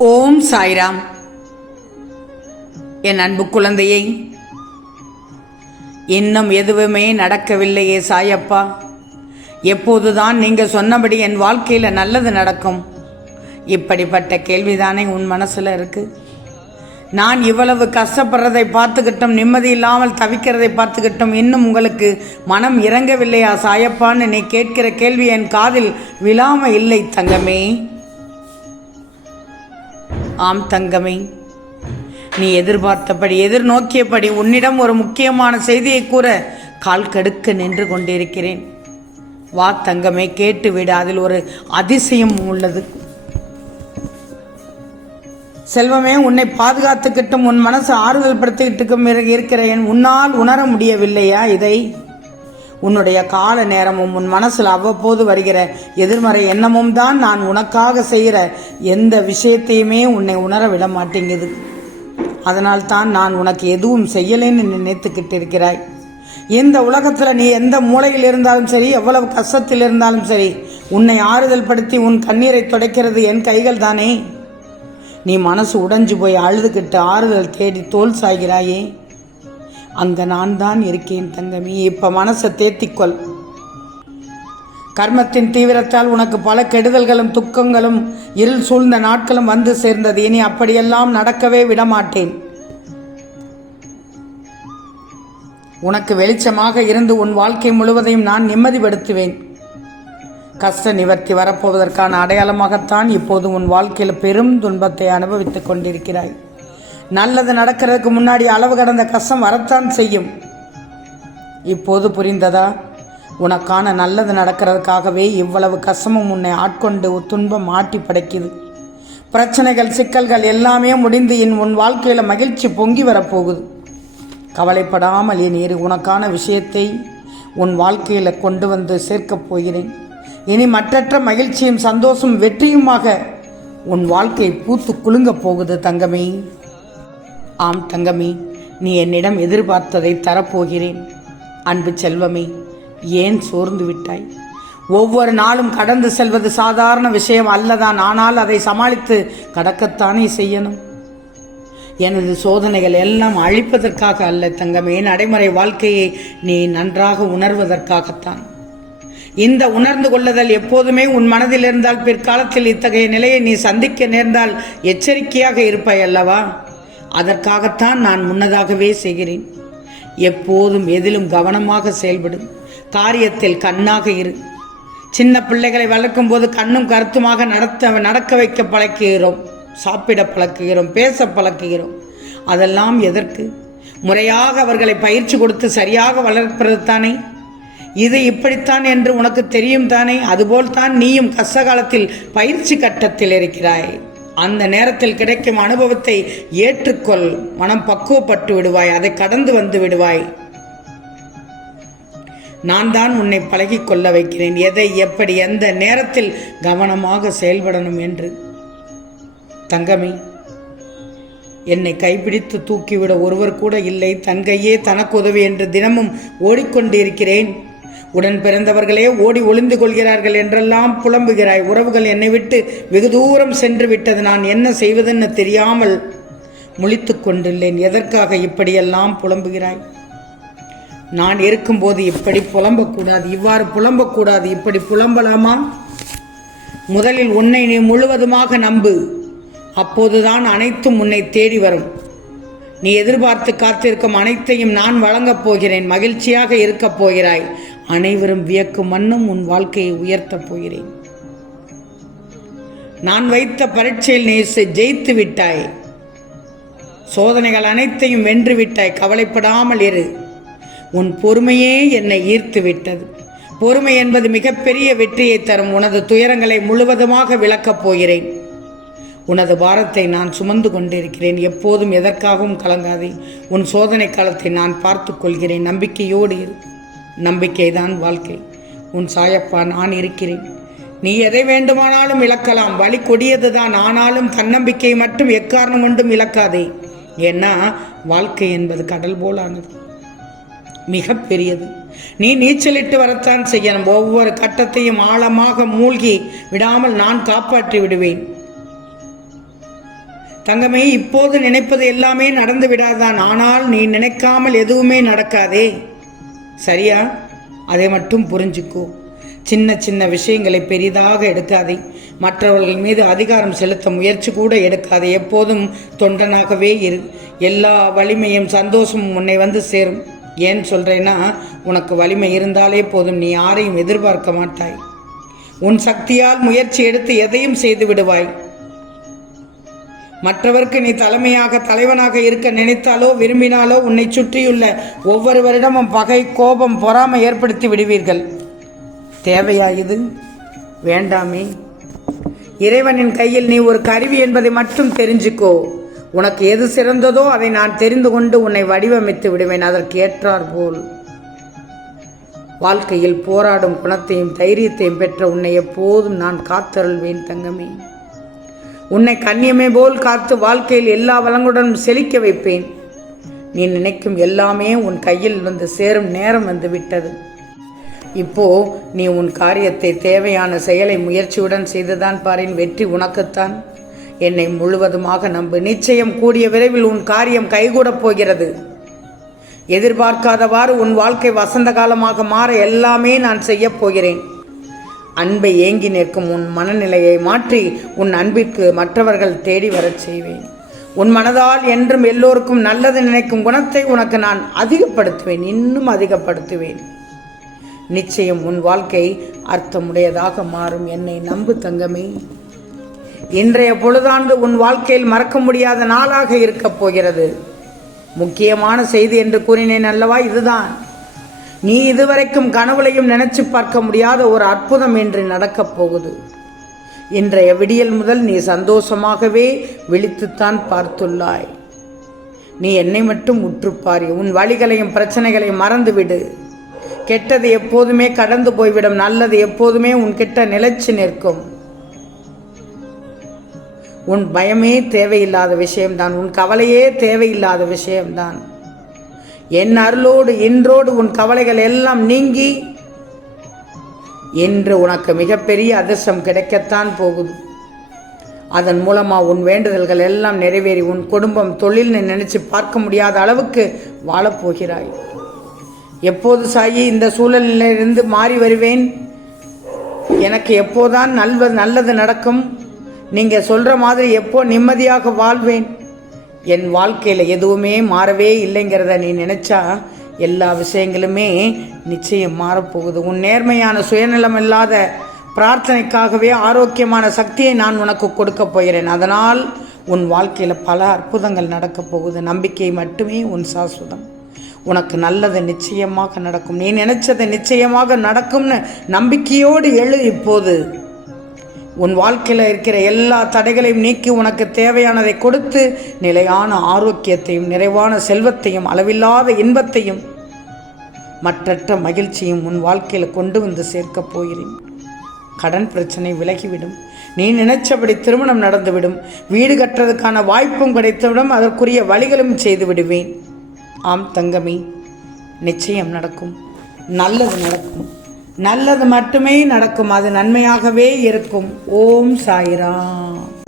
ஓம் சாய்ராம். என் அன்பு குழந்தையை, இன்னும் எதுவுமே நடக்கவில்லையே சாயப்பா. எப்போதுதான் நீங்கள் சொன்னபடி என் வாழ்க்கையில் நல்லது நடக்கும்? இப்படிப்பட்ட கேள்விதானே உன் மனசில் இருக்கு. நான் இவ்வளவு கஷ்டப்படுறதை பார்த்துக்கிட்டும், நிம்மதி இல்லாமல் தவிக்கிறதை பார்த்துக்கிட்டும், இன்னும் உங்களுக்கு மனம் இறங்கவில்லையா சாயப்பான்னு நீ கேட்கிற கேள்வி என் காதில் விழாம இல்லை தங்கமே. ஆம் தங்கமே, நீ எதிர்பார்த்தபடி, எதிர்நோக்கியபடி உன்னிடம் ஒரு முக்கியமான செய்தியை கூற கால் கடுக்க நின்று கொண்டிருக்கிறேன். வா தங்கமே, கேட்டுவிடு. அதில் ஒரு அதிசயம் உள்ளது. செல்வமே, உன்னை பாதுகாத்துக்கிட்டும் உன் மனசை ஆறுதல் படுத்திக்கிட்டும் இருக்கிறேன். உன்னால் உணர முடியவில்லையா இதை? உன்னுடைய கால நேரமும் உன் மனசில் அவ்வப்போது வருகிற எதிர்மறை எண்ணமும் தான் நான் உனக்காக செய்கிற எந்த விஷயத்தையுமே உன்னை உணர விட மாட்டேங்குது. அதனால்தான் நான் உனக்கு எதுவும் செய்யலேன்னு நினைத்துக்கிட்டு இருக்கிறாய். இந்த உலகத்தில் நீ எந்த மூலையில் இருந்தாலும் சரி, எவ்வளவு கஷ்டத்தில் இருந்தாலும் சரி, உன்னை ஆறுதல் படுத்தி உன் கண்ணீரை துடைக்கிறது என் கைகள் தானே. நீ மனசு உடைஞ்சு போய் அழுதுகிட்டு ஆறுதல் தேடி தோல் சாய்கிறாயே, அங்கே நான் தான் இருக்கேன் தங்கமி. இப்போ மனசை தேத்திக்கொள். கர்மத்தின் தீவிரத்தால் உனக்கு பல கெடுதல்களும் துக்கங்களும் இருள் சூழ்ந்த நாட்களும் வந்து சேர்ந்தது. இனி அப்படியெல்லாம் நடக்கவே விடமாட்டேன். உனக்கு வெளிச்சமாக இருந்து உன் வாழ்க்கை முழுவதையும் நான் நிம்மதிப்படுத்துவேன். கஷ்ட நிவர்த்தி வரப்போவதற்கான அடையாளமாகத்தான் இப்போது உன் வாழ்க்கையில் பெரும் துன்பத்தை அனுபவித்துக் கொண்டிருக்கிறாய். நல்லது நடக்கிறதுக்கு முன்னாடி அளவு கடந்த கஷ்டம் வரத்தான் செய்யும். இப்போது புரிந்ததா? உனக்கான நல்லது நடக்கிறதுக்காகவே இவ்வளவு கஷ்டமும் உன்னை ஆட்கொண்டு துன்பம் ஆட்டி படைக்குது. பிரச்சனைகள், சிக்கல்கள் எல்லாமே முடிந்து உன் வாழ்க்கையில் மகிழ்ச்சி பொங்கி வரப்போகுது. கவலைப்படாமல் இனி உனக்கான விஷயத்தை உன் வாழ்க்கையில் கொண்டு வந்து சேர்க்கப் போகிறேன். இனி மற்றற்ற மகிழ்ச்சியும் சந்தோஷம் வெற்றியுமாக உன் வாழ்க்கை பூத்து குலுங்கப் போகுது தங்கமே. ஆம் தங்கமே, நீ என்னிடம் எதிர்பார்த்ததை தரப்போகிறேன். அன்பு செல்வமே, ஏன் சோர்ந்து விட்டாய்? ஒவ்வொரு நாளும் கடந்து செல்வது சாதாரண விஷயம் அல்லதான். ஆனால் அதை சமாளித்து கடக்கத்தானே செய்யணும். எனது சோதனைகள் எல்லாம் அழிப்பதற்காக அல்ல தங்கமே, நடைமுறை வாழ்க்கையை நீ நன்றாக உணர்வதற்காகத்தான். இந்த உணர்ந்து கொள்ளுதல் எப்போதுமே உன் மனதில் இருந்தால் பிற்காலத்தில் இத்தகைய நிலையை நீ சந்திக்க நேர்ந்தால் எச்சரிக்கையாக இருப்பாய் அல்லவா? அதற்காகத்தான் நான் முன்னதாகவே செய்கிறேன். எப்போதும் எதிலும் கவனமாக செயல்படும். காரியத்தில் கண்ணாக இரு. சின்ன பிள்ளைகளை வளர்க்கும் போது கண்ணும் கருத்துமாக நடக்க வைக்க பழக்குகிறோம், சாப்பிட பழக்குகிறோம், பேச பழக்குகிறோம். அதெல்லாம் எதற்கு? முறையாக அவர்களை பயிற்சி கொடுத்து சரியாக வளர்ப்பது தானே. இது இப்படித்தான் என்று உனக்கு தெரியும் தானே. அதுபோல் தான் நீயும் கஷ்டகாலத்தில் பயிற்சி கட்டத்தில் இருக்கிறாய். அந்த நேரத்தில் கிடைக்கும் அனுபவத்தை ஏற்றுக்கொள். மனம் பக்குவப்பட்டு விடுவாய். அதை கடந்து வந்து விடுவாய். நான் தான் உன்னை பழகிக் கொள்ள வைக்கிறேன். எதை, எப்படி, எந்த நேரத்தில் கவனமாக செயல்படணும் என்று. தங்கமே, என்னை கைப்பிடித்து தூக்கிவிட ஒருவர் கூட இல்லை. தன் கையே தனக்கு உதவி என்று தினமும் ஓடிக்கொண்டிருக்கிறேன். உடன் பிறந்தவர்களே ஓடி ஒளிந்து கொள்கிறார்கள் என்றெல்லாம் புலம்புகிறாய். உறவுகள் என்னை விட்டு வெகு தூரம் சென்று விட்டது. நான் என்ன செய்வதென்னு தெரியாமல் முழித்து கொண்டுள்ளேன். எதற்காக இப்படியெல்லாம் புலம்புகிறாய்? நான் இருக்கும்போது இப்படி புலம்பக்கூடாது, இவ்வாறு புலம்பக்கூடாது. இப்படி புலம்பலாமா? முதலில் உன்னை நீ முழுவதுமாக நம்பு. அப்போதுதான் அனைத்தும் உன்னை தேடி வரும். நீ எதிர்பார்த்து காத்திருக்கும் அனைத்தையும் நான் வழங்கப் போகிறேன். மகிழ்ச்சியாக இருக்கப் போகிறாய். அனைவரும் வியக்கும் வண்ணம் உன் வாழ்க்கையை உயர்த்தப் போகிறேன். நான் வைத்த பரீட்சையில் நீ ஜெயித்து விட்டாய். சோதனைகள் அனைத்தையும் வென்று விட்டாய். கவலைப்படாமல் இரு. உன் பொறுமையே என்னை ஈர்த்து விட்டது. பொறுமை என்பது மிகப்பெரிய வெற்றியை தரும். உனது துயரங்களை முழுவதுமாக விளக்கப் போகிறேன். உனது பாரத்தை நான் சுமந்து கொண்டிருக்கிறேன். எப்போதும் எதற்காகவும் கலங்காதே. உன் சோதனை காலத்தை நான் பார்த்து கொள்கிறேன். நம்பிக்கையோடு இரு. நம்பிக்கைதான் வாழ்க்கை. உன் சாயப்பா நான் இருக்கிறேன். நீ எதை வேண்டுமானாலும் இழக்கலாம். வழி கொடியதுதான். ஆனாலும் தன்னம்பிக்கையை மட்டும் எக்காரணம் கொண்டும் இழக்காதே. ஏன்னா வாழ்க்கை என்பது கடல் போலானது, மிக பெரியது. நீ நீச்சலிட்டு வரத்தான் செய்யணும். ஒவ்வொரு கட்டத்தையும் ஆழமாக மூழ்கி விடாமல் நான் காப்பாற்றி விடுவேன். தங்கமே, இப்போது நினைப்பது எல்லாமே நடந்து விடாதான். ஆனால் நீ நினைக்காமல் எதுவுமே நடக்காதே. சரியா? அதை மட்டும் புரிஞ்சுக்கோ. சின்ன சின்ன விஷயங்களை பெரிதாக எடுக்காதே. மற்றவர்கள் மீது அதிகாரம் செலுத்த முயற்சி கூட எடுக்காதே. எப்போதும் தொண்டனாகவே இரு. எல்லா வலிமையும் சந்தோஷமும் உன்னை வந்து சேரும். ஏன் சொல்கிறேன்னா, உனக்கு வலிமை இருந்தாலே போதும். நீ யாரையும் எதிர்பார்க்க மாட்டாய். உன் சக்தியால் முயற்சி எடுத்து எதையும் செய்து விடுவாய். மற்றவருக்கு நீ தலைவனாக இருக்க நினைத்தாலோ விரும்பினாலோ உன்னை சுற்றியுள்ள ஒவ்வொருவரிடமும் பகை, கோபம், பொறாமை ஏற்படுத்தி விடுவீர்கள். தேவையா இது? வேண்டாமே. இறைவனின் கையில் நீ ஒரு கருவி என்பதை மட்டும் தெரிஞ்சுக்கோ. உனக்கு எது சிறந்ததோ அதை நான் தெரிந்து கொண்டு உன்னை வடிவமைத்து விடுவேன். அதற்கு ஏற்றார் போல் வாழ்க்கையில் போராடும் குணத்தையும் தைரியத்தையும் பெற்ற உன்னை எப்போதும் நான் காத்தருள்வேன் தங்கமே. உன்னை கண்ணியமே போல் காத்து வாழ்க்கையில் எல்லா வளங்களுடனும் செழிக்க வைப்பேன். நீ நினைக்கும் எல்லாமே உன் கையில் வந்து சேரும் நேரம் வந்து விட்டது. இப்போ நீ உன் காரியத்தை, தேவையான செயலை முயற்சியுடன் செய்துதான் பாரின். வெற்றி உனக்குத்தான். என்னை முழுவதுமாக நம்பு. நிச்சயம் கூடிய விரைவில் உன் காரியம் கைகூடப் போகிறது. எதிர்பார்க்காதவாறு உன் வாழ்க்கை வசந்த காலமாக மாற எல்லாமே நான் செய்யப் போகிறேன். அன்பை ஏங்கி நிற்கும் உன் மனநிலையை மாற்றி உன் அன்பிற்கு மற்றவர்கள் தேடி வரச் செய்வேன். உன் மனதால் என்றும் எல்லோருக்கும் நல்லது நினைக்கும் குணத்தை உனக்கு நான் அதிகப்படுத்துவேன், இன்னும் அதிகப்படுத்துவேன். நிச்சயம் உன் வாழ்க்கை அர்த்தமுடையதாக மாறும். என்னை நம்பு தங்கமே. இன்றைய பொழுதாண்டு உன் வாழ்க்கையில் மறக்க முடியாத நாளாக இருக்கப் போகிறது. முக்கியமான செய்தி என்று கூறினேன் அல்லவா, இதுதான். நீ இதுவரைக்கும் கனவுலையும் நினைச்சு பார்க்க முடியாத ஒரு அற்புதம் என்று நடக்கப் போகுது. இன்றைய விடியல் முதல் நீ சந்தோஷமாகவே விழித்துத்தான் பார்த்துள்ளாய். நீ என்னை மட்டும் உற்றுப்பாரி. உன் வழிகளையும் பிரச்சனைகளையும் மறந்துவிடு. கெட்டது எப்போதுமே கடந்து போய்விடும். நல்லது எப்போதுமே உன்கிட்ட நிலைச்சு நிற்கும். உன் பயமே தேவையில்லாத விஷயம்தான். உன் கவலையே தேவையில்லாத விஷயம்தான். என் அருளோடு இன்றோடு உன் கவலைகள் எல்லாம் நீங்கி இன்று உனக்கு மிகப்பெரிய அதிர்ஷ்டம் கிடைக்கத்தான் போகுது. அதன் மூலமாக உன் வேண்டுதல்கள் எல்லாம் நிறைவேறி உன் குடும்பம், தொழில்னு நினைச்சு பார்க்க முடியாத அளவுக்கு வாழப்போகிறாய். எப்போது சாயி இந்த சூழலிலிருந்து மாறி வருவேன்? எனக்கு எப்போதான் நல்லது நடக்கும்? நீங்கள் சொல்கிற மாதிரி எப்போ நிம்மதியாக வாழ்வேன்? என் வாழ்க்கையில் எதுவுமே மாறவே இல்லைங்கிறத நீ நினச்சா எல்லா விஷயங்களுமே நிச்சயம் மாறப்போகுது. உன் நேர்மையான சுயநலம் இல்லாத பிரார்த்தனைக்காகவே ஆரோக்கியமான சக்தியை நான் உனக்கு கொடுக்க போகிறேன். அதனால் உன் வாழ்க்கையில் பல அற்புதங்கள் நடக்கப் போகுது. நம்பிக்கை மட்டுமே உன் சாஸ்வதம். உனக்கு நல்லது நிச்சயமாக நடக்கும். நீ நினைச்சது நிச்சயமாக நடக்கும்னு நம்பிக்கையோடு எழு. இப்போது உன் வாழ்க்கையில் இருக்கிற எல்லா தடைகளையும் நீக்கி உனக்கு தேவையானதை கொடுத்து நிலையான ஆரோக்கியத்தையும் நிறைவான செல்வத்தையும் அளவில்லாத இன்பத்தையும் மற்றற்ற மகிழ்ச்சியும் உன் வாழ்க்கையில் கொண்டு வந்து சேர்க்கப் போகிறேன். கடன் பிரச்சனை விலகிவிடும். நீ நினைச்சபடி திருமணம் நடந்துவிடும். வீடு கட்டுறதுக்கான வாய்ப்பும் கிடைத்துவிடும். அதற்குரிய வழிகளும் செய்து விடுவேன். ஆம் தங்கமே, நிச்சயம் நடக்கும். நல்லது நடக்கும். நல்லது மட்டுமே நடக்கும். அது நன்மையாகவே இருக்கும். ஓம் சாய்ராம்.